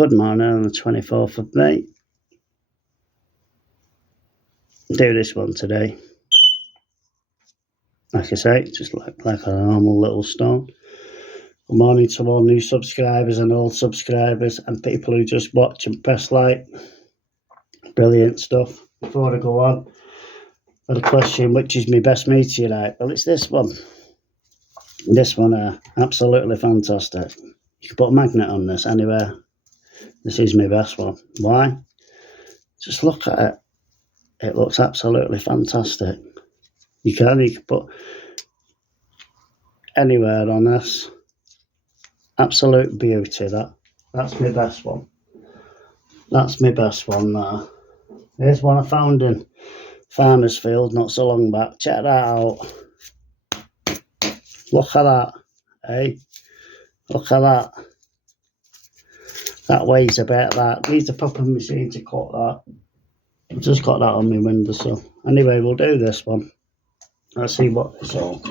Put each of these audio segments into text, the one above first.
Good morning on the 24th of May. Do this one today. Like I say, just like a normal little stone. Good morning to all new subscribers and old subscribers and people who just watch and press like. Brilliant stuff. Before I go on, got a question, which is my best meteorite? Well, it's this one. This one, absolutely fantastic. You can put a magnet on this anywhere. This is my best one. Why? Just look at it. It looks absolutely fantastic. You can put anywhere on this. Absolute beauty. That's my best one. That's my best one there. Here's one I found in Farmer's Field not so long back. Check that out. Look at that. Hey, look at that. That weighs about that. Needs a proper machine to cut that. I've just got that on my windowsill. Anyway, we'll do this one. Let's see what it's all.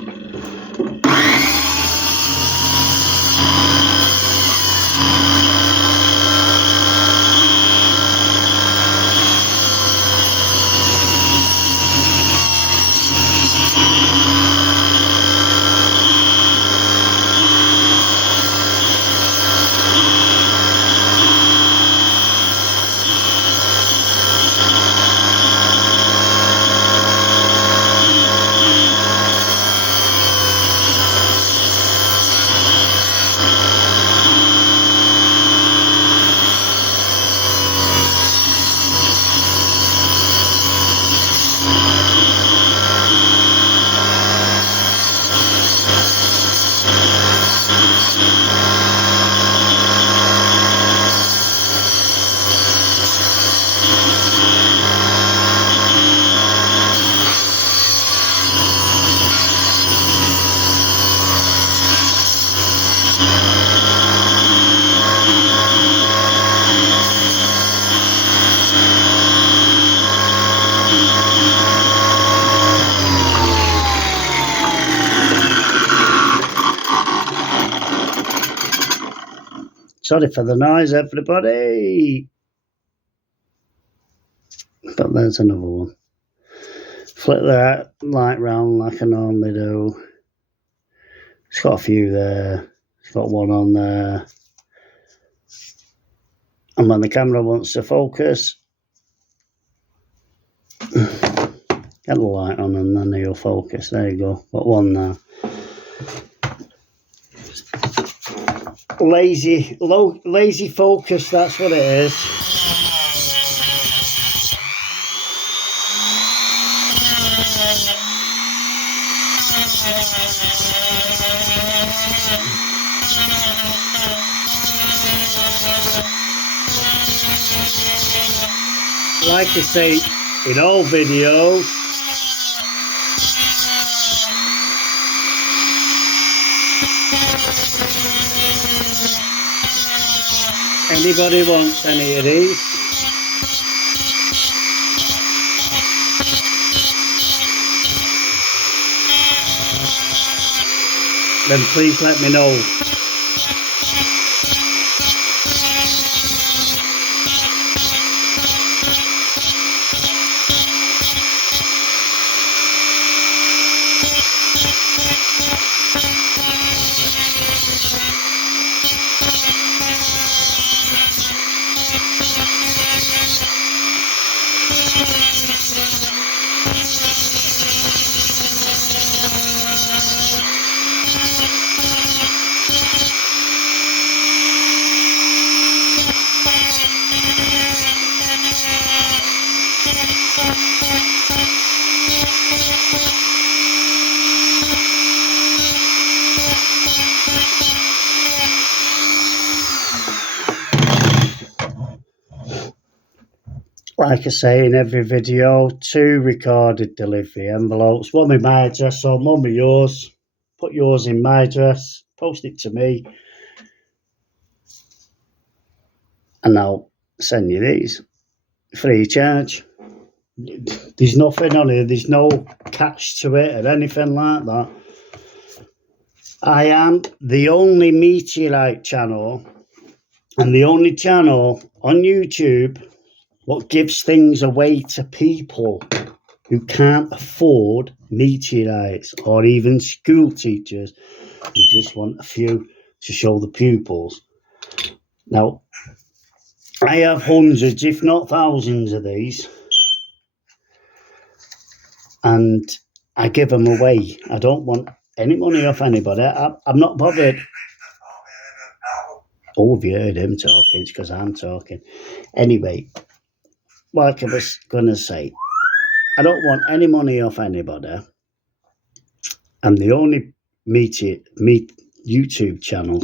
Sorry for the noise, everybody. But there's another one. Flip that light round like I normally do. It's got a few there. It's got one on there. And when the camera wants to focus, get the light on and then he'll focus. There you go. Got one there. Lazy focus, that's what it is. Like I say in all videos, anybody wants any of these, then please let me know. Like I say in every video, 2 recorded delivery envelopes. One with my address on, one with yours. Put yours in my address, post it to me, and I'll send you these free of charge. There's nothing on here, there's no catch to it or anything like that. I am the only meteorite channel And the only channel on YouTube what gives things away to people who can't afford meteorites, or even school teachers who just want a few to show the pupils. Now, I have hundreds, if not thousands of these, and I give them away. I don't want any money off anybody. I'm not bothered. Oh, have you heard him talking? It's because I'm talking. Anyway, like I was going to say, I don't want any money off anybody. I'm the only YouTube channel,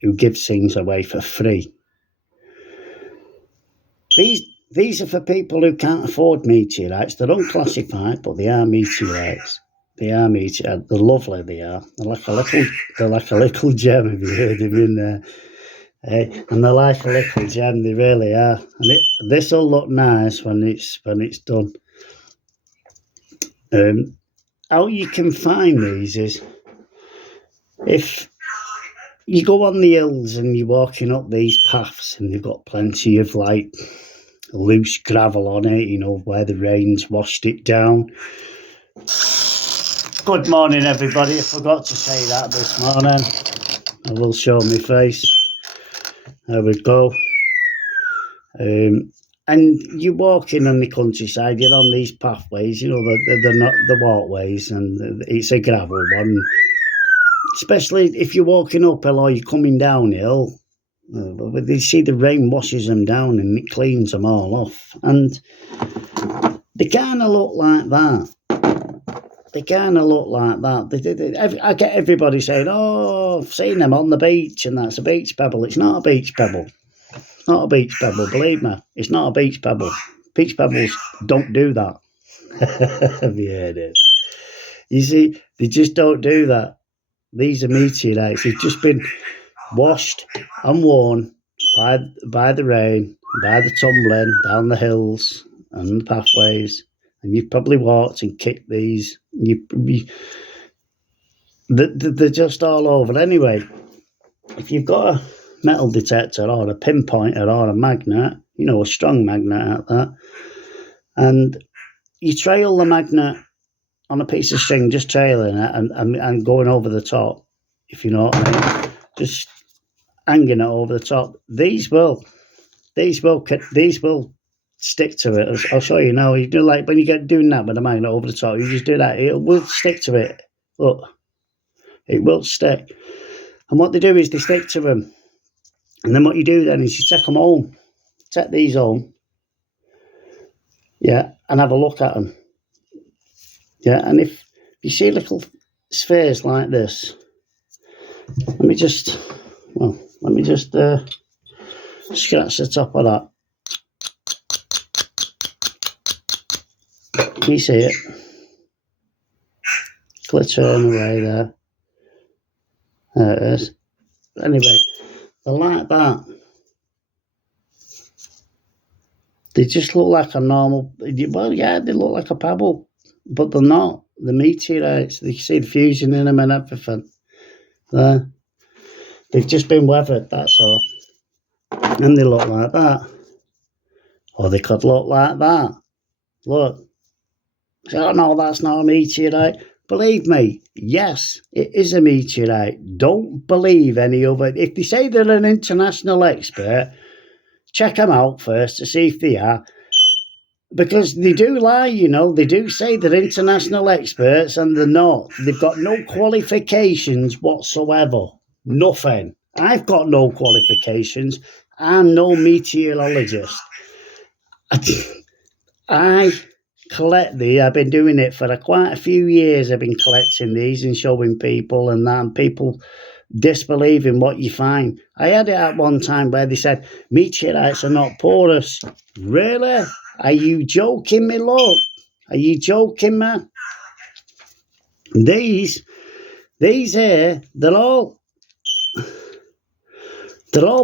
who gives things away for free. These are for people who can't afford meteorites. They're unclassified, but they are meteorites. They are meteorites. They're lovely. They are. They're like a little gem. Have you heard him in there? And they're like a little gem. They really are. And this will look nice when it's done. How you can find these is if you go on the hills and you're walking up these paths and they've got plenty of like loose gravel on it, you know, where the rain's washed it down. Good morning, everybody. I forgot to say that this morning. I will show my face. There we go. And you're walking on the countryside, you're on these pathways, you know, they're not the walkways, and it's a gravel one. Especially if you're walking uphill or you're coming downhill, you see the rain washes them down and it cleans them all off. And they kind of look like that. I get everybody saying, oh, I've seen them on the beach and that's a beach pebble. It's not a beach pebble. It's not a beach pebble, believe me. It's not a beach pebble. Beach pebbles don't do that. Have you heard it? You see, they just don't do that. These are meteorites. They've just been washed and worn by the rain, by the tumbling down the hills and the pathways. And you've probably walked and kicked these. They're just all over. Anyway, if you've got a metal detector or a pinpointer or a magnet, you know, a strong magnet at that, and you trail the magnet on a piece of string, just trailing it and going over the top, if you know what I mean, just hanging it over the top. These will stick to it. I'll show you now. You do like when you get doing that with a magnet over the top, you just do that. It will stick to it. Look, it will stick. And what they do is they stick to them. And then what you do then is you take them home. Take these home. Yeah, and have a look at them. Yeah, and if you see little spheres like this, let me just scratch the top of that. Can you see it? Glittering away there. There it is. Anyway, they're like that. They just look like a normal, well, yeah, they look like a pebble, but they're not. The meteorites, you see the fusion in them and everything. There. They've just been weathered, that's all. And they look like that. Or they could look like that. Look. Oh, no, that's not a meteorite. Believe me, yes, it is a meteorite. Don't believe any other. If they say they're an international expert, check them out first to see if they are. Because they do lie, you know. They do say they're international experts and they're not. They've got no qualifications whatsoever. Nothing. I've got no qualifications. I'm no meteorologist. I collect these. I've been doing it for quite a few years. I've been collecting these and showing people and that, and people disbelieving what you find. I had it at one time where they said meteorites are not porous. Really? Are you joking me, look? Are you joking me? These here, they're all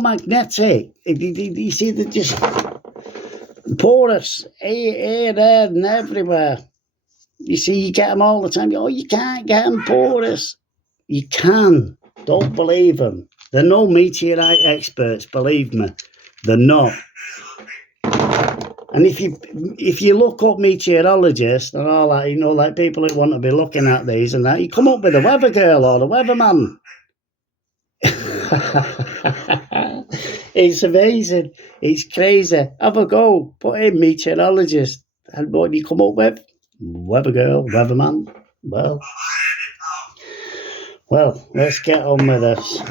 magnetic. You see, they're just porous here, there, and everywhere. You see, you get them all the time. Oh, you can't get them porous. You can. Don't believe them. They're no meteorite experts, believe me. They're not. And if you look up meteorologists and all that, you know, like people who want to be looking at these and that, you come up with a weather girl or a weatherman. It's amazing. It's crazy. Have a go. Put in meteorologist. And what do you come up with? Weather girl, weatherman. Well, let's get on with this.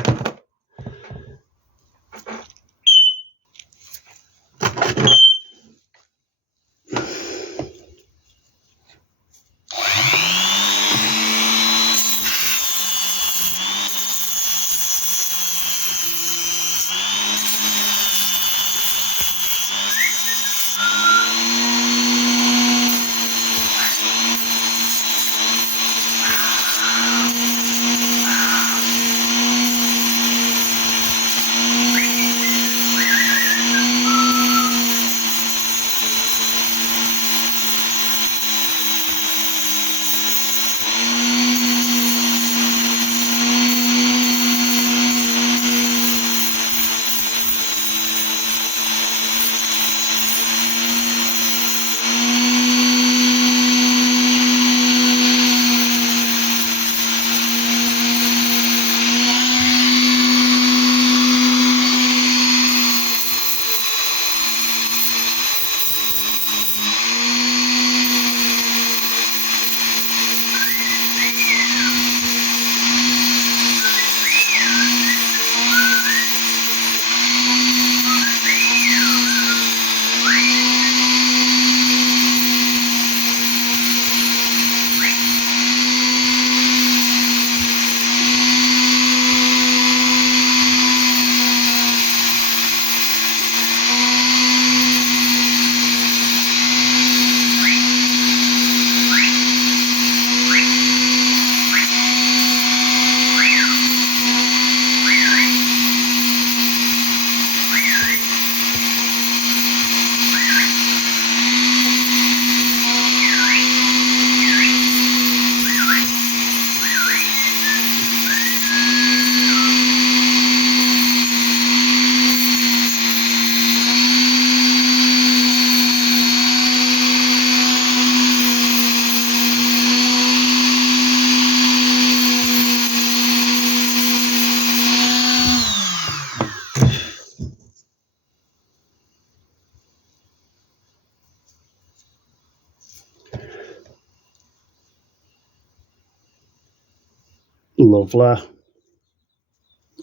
Lovely.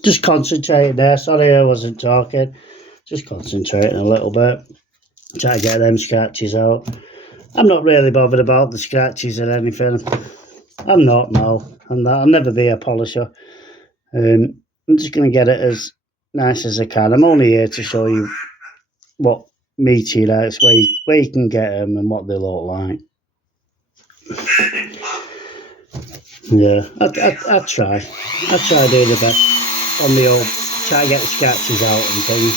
Just concentrating there. Sorry I wasn't talking. Just concentrating a little bit. Try to get them scratches out. I'm not really bothered about the scratches or anything. I'm not, no. I'll never be a polisher. I'm just going to get it as nice as I can. I'm only here to show you what meteorites, where you can get them and what they look like. Yeah, I try. I try to do the best on the old, try to get the scratches out and things.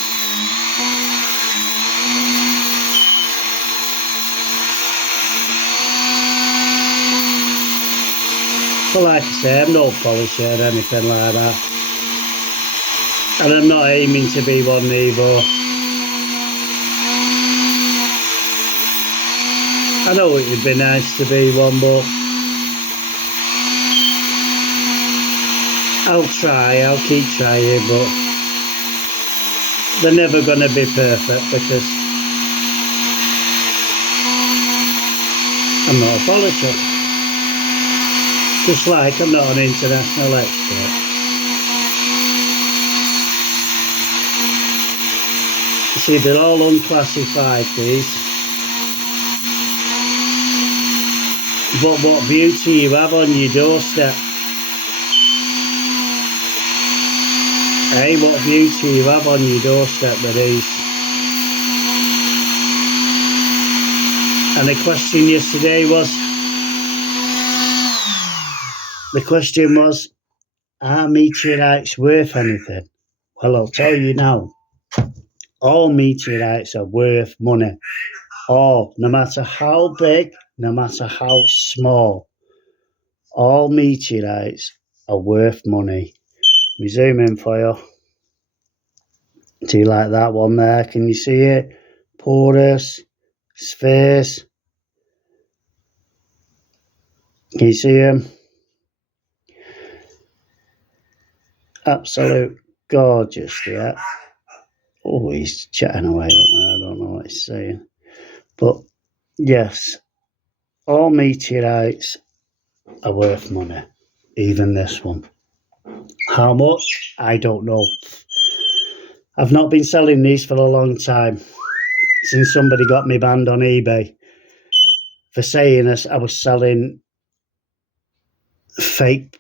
But like I say, I'm no polisher or anything like that. And I'm not aiming to be one either. I know it would be nice to be one, but I'll keep trying, but they're never going to be perfect because I'm not a polisher. Just like I'm not an international expert. You see, they're all unclassified, these. But what beauty you have on your doorstep. Hey, what beauty you have on your doorstep with these. And the question yesterday was, are meteorites worth anything? Well, I'll tell you now, all meteorites are worth money. All, no matter how big, no matter how small, all meteorites are worth money. Let me zoom in for you. Do you like that one there? Can you see it? Porous, spheres. Can you see him? Absolute gorgeous, yeah. Oh, he's chatting away up there. I don't know what he's saying. But yes, all meteorites are worth money. Even this one. How much? I don't know. I've not been selling these for a long time. Since somebody got me banned on eBay for saying this, I was selling fake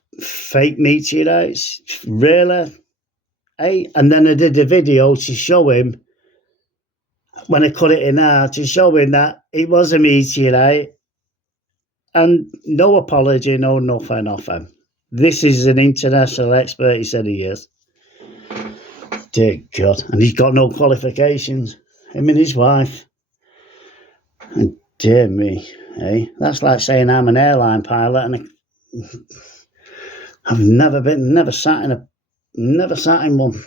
meteorites. Really? Hey? And then I did a video to show him, when I cut it in half, to show him that it was a meteorite. And no apology, no nothing off him. This is an international expert, he said he is. Dear God. And he's got no qualifications. Him and his wife. And dear me, eh? That's like saying I'm an airline pilot and I've never sat in one,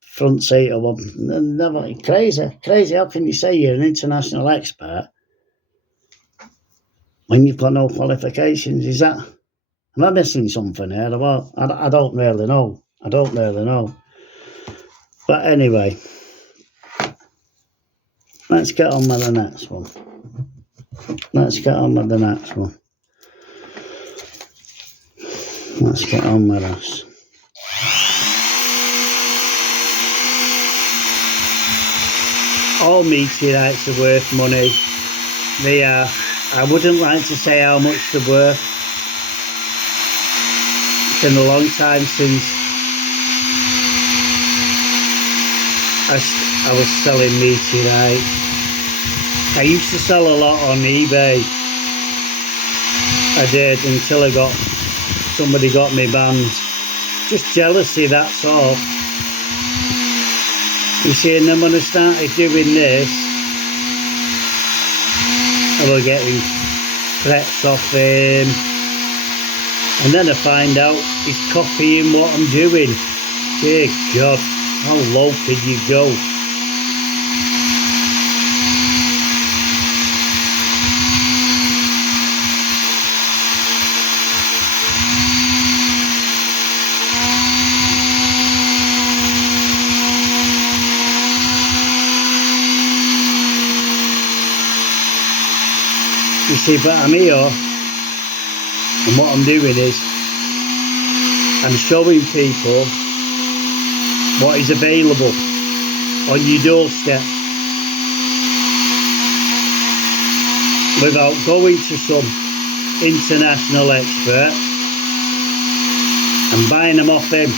front seat of one. Never. Crazy. How can you say you're an international expert when you've got no qualifications? Am I missing something here? Well, I don't really know. But anyway, let's get on with the next one. Let's get on with this. All meteorites are worth money. They are. I wouldn't like to say how much they're worth. It's been a long time since I was selling meteorites. I used to sell a lot on eBay. I did, until somebody got me banned. Just jealousy, that's all. You see, and then when I started doing this, I was getting threats off him. And then I find out he's copying what I'm doing. Dear God, how low could you go? You see, but I'm here, and what I'm doing is I'm showing people what is available on your doorstep without going to some international expert and buying them off him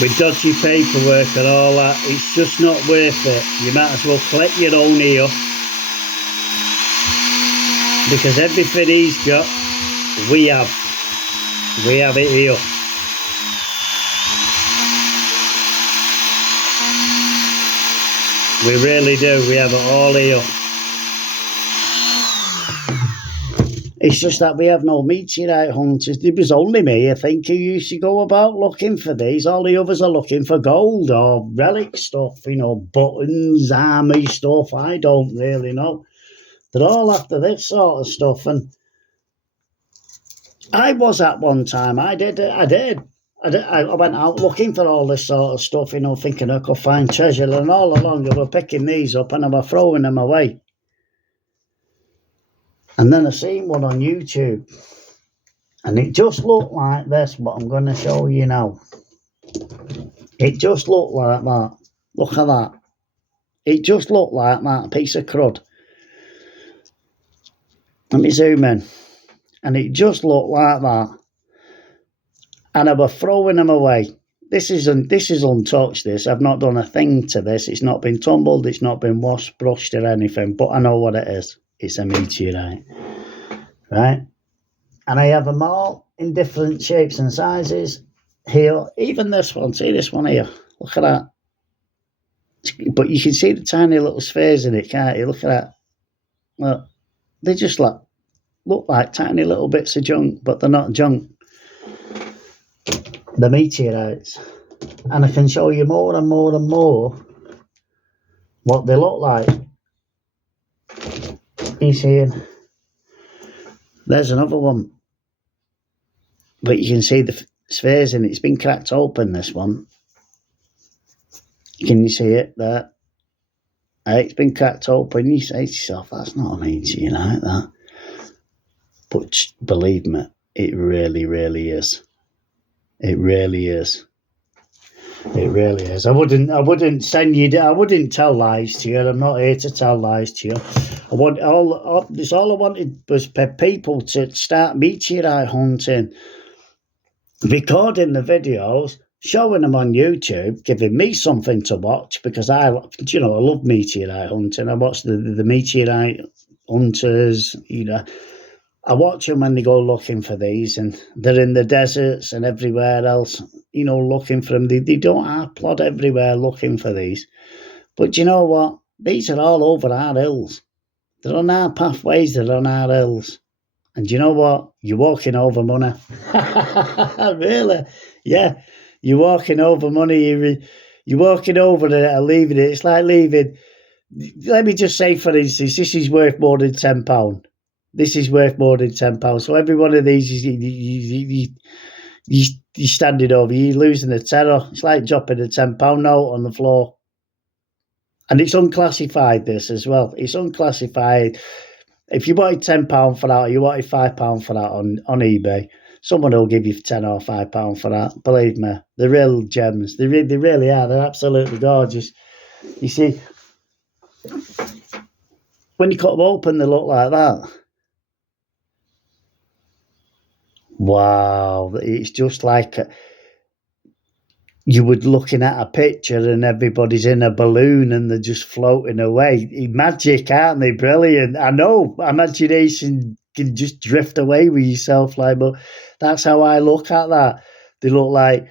with dodgy paperwork and all that. It's just not worth it. You might as well collect your own here, because everything he's got, we have it here. We really do. We have it all here. It's just that we have no meteorite hunters. There was only me, I think, who used to go about looking for these. All the others are looking for gold or relic stuff, buttons, army stuff. I don't really know. They're all after this sort of stuff. And I was at one time. I did. I went out looking for all this sort of stuff, thinking I could find treasure. And all along, I was picking these up and I was throwing them away. And then I seen one on YouTube, and it just looked like this, what I'm going to show you now. It just looked like that. Look at that. It just looked like that, piece of crud. Let me zoom in. And it just looked like that. And I was throwing them away. This is untouched, this. I've not done a thing to this. It's not been tumbled, it's not been washed, brushed or anything, but I know what it is. It's a meteorite, right? And I have them all in different shapes and sizes here. Even this one, see this one here? Look at that. But you can see the tiny little spheres in it, can't you? Look at that. Look, they just look like tiny little bits of junk, but they're not junk. The meteorites. And I can show you more and more and more what they look like. You see, there's another one. But you can see the spheres in it. It's been cracked open, this one. Can you see it there? It's been cracked open. You say to yourself, that's not a meteorite, that. But believe me, it really, really is. It really is. It really is. I wouldn't send you. I wouldn't tell lies to you. I'm not here to tell lies to you. All I wanted was for people to start meteorite hunting, recording the videos, showing them on YouTube, giving me something to watch, because I love meteorite hunting. I watch the meteorite hunters. I watch them when they go looking for these, and they're in the deserts and everywhere else, looking for them. They don't plod everywhere looking for these. But you know what? These are all over our hills. They're on our pathways, they're on our hills. And you know what? You're walking over money. Really? Yeah. You're walking over money. You're walking over it and leaving it. It's like leaving. Let me just say, for instance, this is worth more than £10. This is worth more than £10. So every one of these is you're standing over, you're losing a tenner. It's like dropping a £10 note on the floor. And it's unclassified, this as well. It's unclassified. If you wanted £10 for that, or you wanted £5 for that on eBay, someone will give you £10 or £5 for that. Believe me, they're real gems. They really are. They're absolutely gorgeous. You see, when you cut them open, they look like that. Wow, it's just like you would looking at a picture and everybody's in a balloon and they're just floating away. Magic, aren't they? Brilliant. I know, imagination can just drift away with yourself, but that's how I look at that. They look like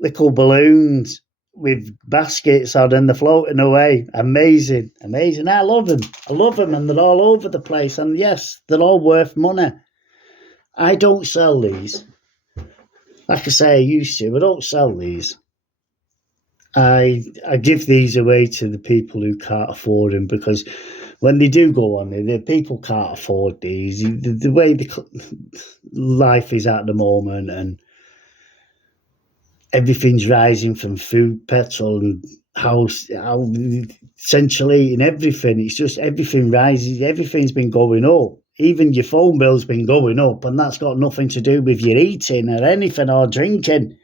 little balloons with baskets on and they're floating away. Amazing. I love them, and they're all over the place. And yes, they're all worth money. I don't sell these. Like I say, I used to. I don't sell these. I give these away to the people who can't afford them, because when they do go on there, the people can't afford these. The way life is at the moment, and everything's rising from food, petrol, and house, essentially, and everything. It's just everything rises. Everything's been going up. Even your phone bill's been going up, and that's got nothing to do with your eating or anything or drinking.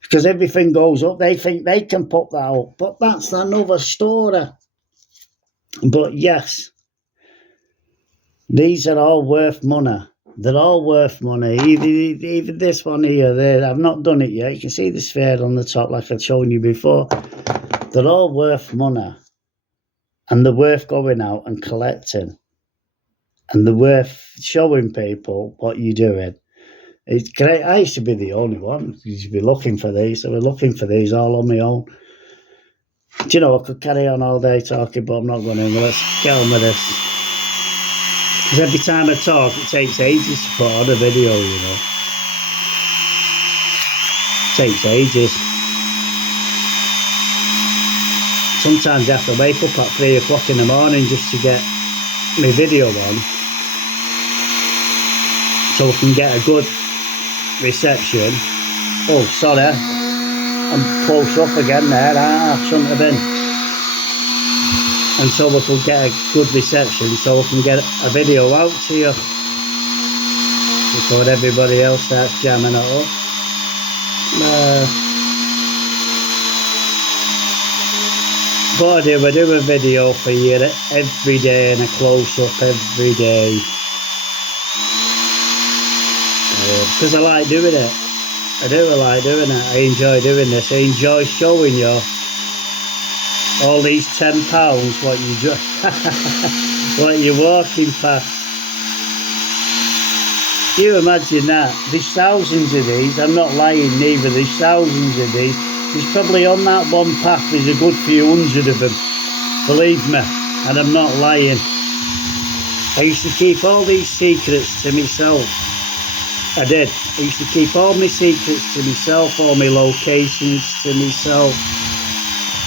Because everything goes up, they think they can put that up. But that's another story. But yes, these are all worth money. They're all worth money. Even this one here, I've not done it yet. You can see the sphere on the top like I've shown you before. They're all worth money. And they're worth going out and collecting. And they're worth showing people what you're doing. It's great. I used to be the only one. You should be looking for these. I was looking for these all on my own. Do you know, I could carry on all day talking, but I'm not going to. Let's get on with this. Because every time I talk, it takes ages to put on a video, It takes ages. Sometimes I have to wake up at 3 o'clock in the morning just to get my video on, so I can get a good reception. Oh, sorry, I'm close up again there. I shouldn't have been. And so we can get a good reception, so we can get a video out to you before everybody else starts jamming it up. But I do a video for you every day, and a close-up every day. Because I like doing it. I like doing it. I enjoy doing this. I enjoy showing you all these £10 what you're walking past. Can you imagine that? There's thousands of these. I'm not lying neither. There's thousands of these. There's probably on that one path there's a good few hundred of them. Believe me. And I'm not lying. I used to keep all these secrets to myself. I did. I used to keep all my secrets to myself, all my locations to myself.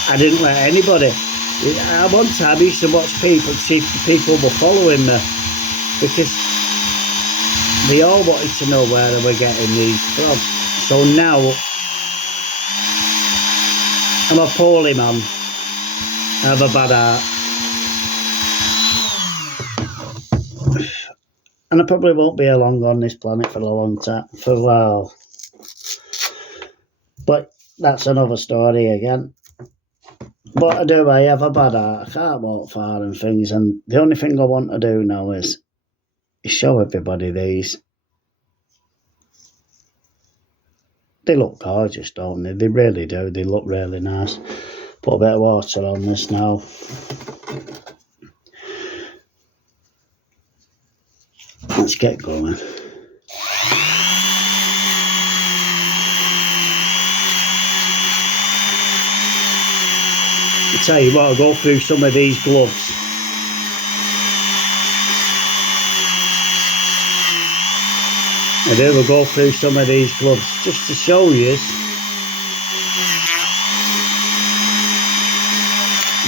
I didn't let anybody. At one time, I used to watch people, see if people were following me, because they all wanted to know where they were getting these from. So now, I'm a poorly man. I have a bad heart. And I probably won't be along on this planet for a long time, for a while. But that's another story again. But I have a bad heart. I can't walk far and things. And the only thing I want to do now is show everybody these. They look gorgeous, don't they? They really do. They look really nice. Put a bit of water on this now. Let's get going. I tell you what, I'll go through some of these gloves. We'll go through some of these gloves just to show you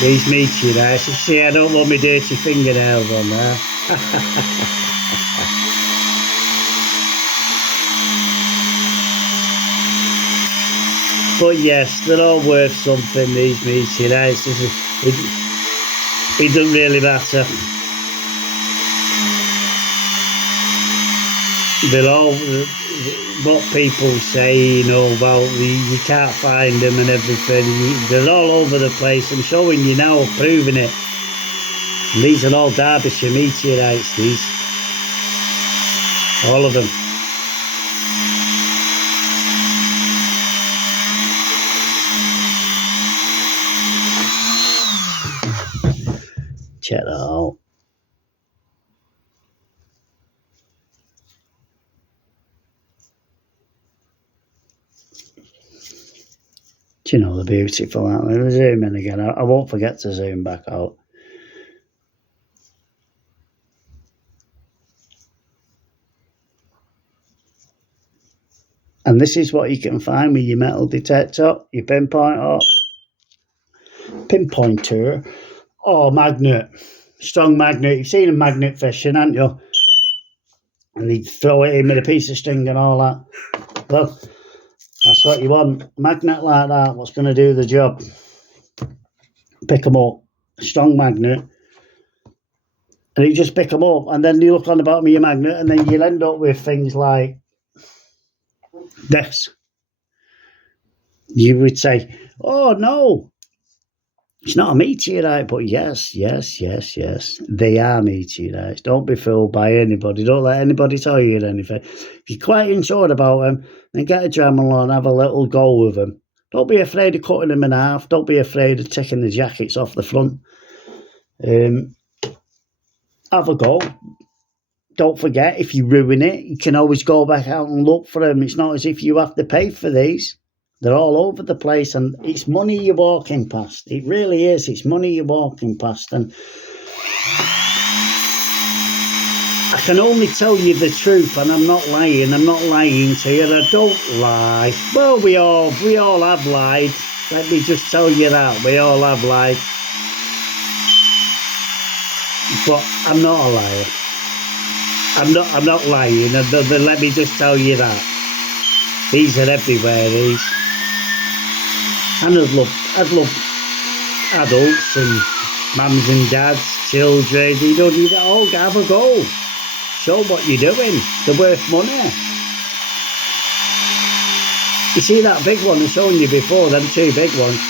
these meteorites. You see, I don't want my dirty fingernails on there. But yes, they're all worth something, these meteorites. It doesn't really matter. They're all what people say, you know, about you can't find them and everything. They're all over the place. I'm showing you now, proving it. And these are all Derbyshire meteorites, these. All of them. Check that out. Do you know they're beautiful, aren't they? Zoom in again. I won't forget to zoom back out. And this is what you can find with your metal detector, your pinpointer, or magnet. Strong magnet. You've seen a magnet fishing, haven't you? And they throw it in with a piece of string and all that. Well, that's what you want. A magnet like that, what's going to do the job? Pick them up. A strong magnet. And you just pick them up, and then you look on the bottom of your magnet, and then you'll end up with things like this. You would say, oh no, it's not a meteorite, but yes, they are meteorites. Don't be fooled by anybody. Don't let anybody tell you anything. If you're quite unsure about them, then get a Dremel and have a little go with them. Don't be afraid of cutting them in half. Don't be afraid of taking the jackets off the front. Have a go. Don't forget, if you ruin it, you can always go back out and look for them. It's not as if you have to pay for these. They're all over the place, and it's money you're walking past. It really is. It's money you're walking past. And I can only tell you the truth, and I'm not lying. I'm not lying to you. I don't lie. Well, we all have lied. Let me just tell you that. We all have lied. But I'm not a liar. I'm not lying. Let me just tell you that. These are everywhere, these. And I'd love adults and mums and dads, children, you don't need it all, have a go. Show what you're doing. They're worth money. You see that big one I'm showing you before, them two big ones.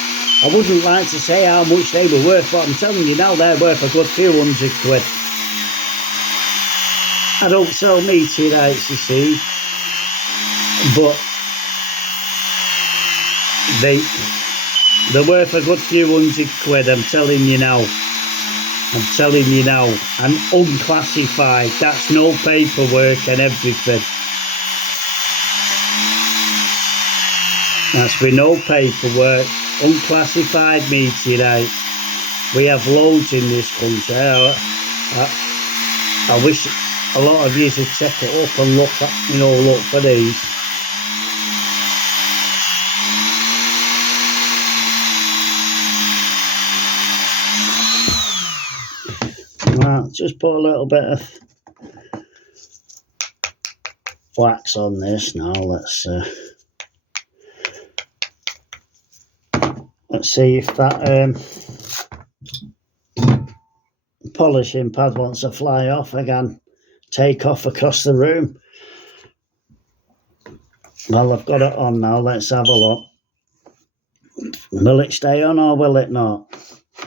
I wouldn't like to say how much they were worth, but I'm telling you now, they're worth a good few £100. I don't sell meteorites, you see, but they're worth a good few £100, I'm telling you now. I'm telling you now. And unclassified. That's no paperwork and everything. That's with no paperwork. Unclassified meteorites. We have loads in this country. I wish a lot of you should check it up and look at, look for these. Right, just put a little bit of wax on this now. Let's see if that polishing pad wants to fly off again. Take off across the room. Well, I've got it on now. Let's have a look. Will it stay on or will it not?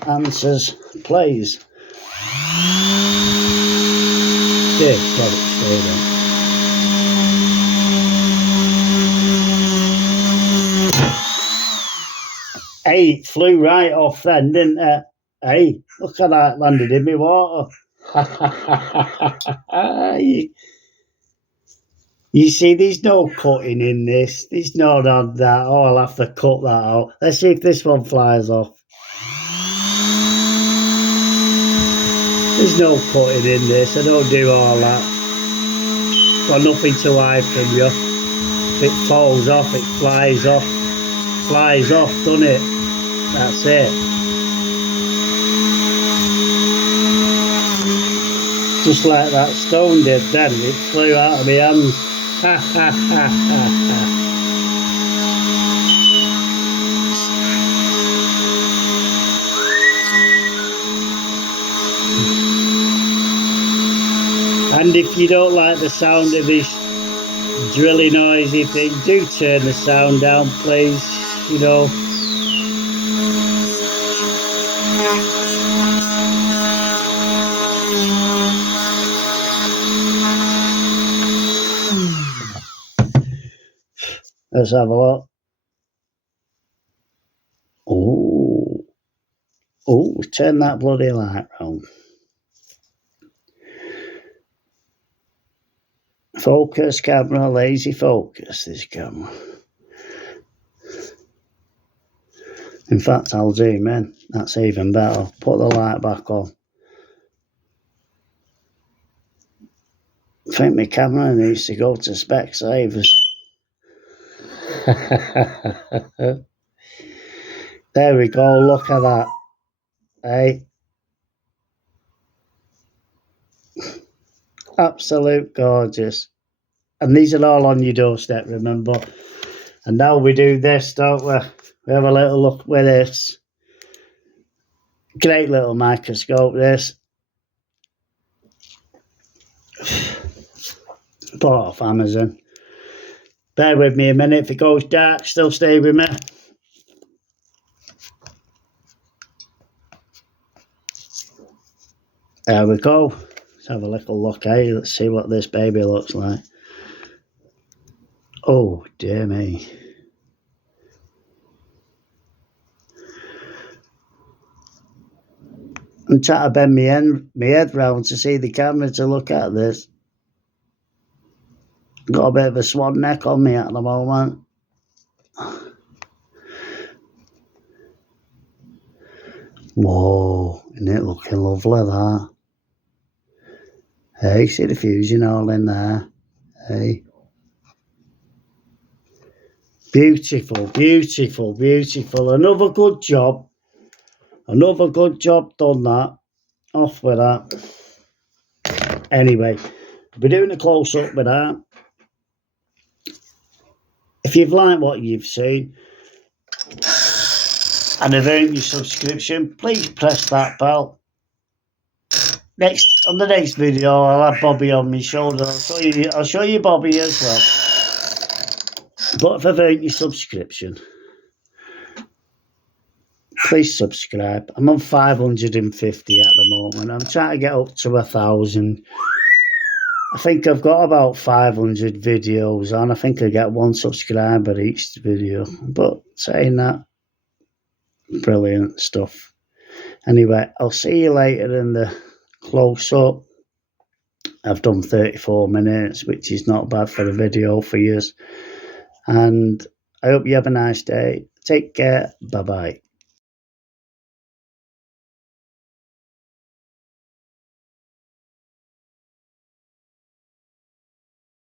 Answers, please. Good, got it stayed on. Hey, it flew right off then, didn't it? Hey, look at that, landed in my water. You see, there's no cutting in this. There's no on that. Oh, I'll have to cut that out. Let's see if this one flies off. There's no cutting in this. I don't do all that. Got nothing to hide from you. If it falls off, it flies off. Flies off, doesn't it? That's it. Just like that stone did then. It flew out of my hands. Ha ha ha ha ha. And if you don't like the sound of this drilly noisy thing, do turn the sound down, please. Let's have a look. Oh, turn that bloody light round. Focus camera, lazy focus, this camera. In fact, I'll zoom in. That's even better. Put the light back on. I think my camera needs to go to Specsavers. There we go, look at that. Hey. Absolute gorgeous. And these are all on your doorstep, remember. And now we do this, don't we? We have a little look with this. Great little microscope, this. Bought off Amazon. Bear with me a minute. If it goes dark, still stay with me. There we go. Let's have a little look, eh? Let's see what this baby looks like. Oh, dear me. I'm trying to bend my head round to see the camera to look at this. Got a bit of a swan neck on me at the moment. Whoa, isn't it looking lovely, that? Hey, see the fusion all in there. Hey. Beautiful, beautiful, beautiful. Another good job. Another good job done that. Off with that. Anyway, we're doing a close-up with that. If you've liked what you've seen and have earned your subscription, please press that bell. On the next video, I'll have Bobby on my shoulder. I'll show you Bobby as well. But if I've earned your subscription, please subscribe. I'm on 550 at the moment. I'm trying to get up to 1,000. I think I've got about 500 videos on. I think I get 1 subscriber each video. But saying that, brilliant stuff. Anyway, I'll see you later in the close-up. I've done 34 minutes, which is not bad for a video for you. And I hope you have a nice day. Take care. Bye-bye.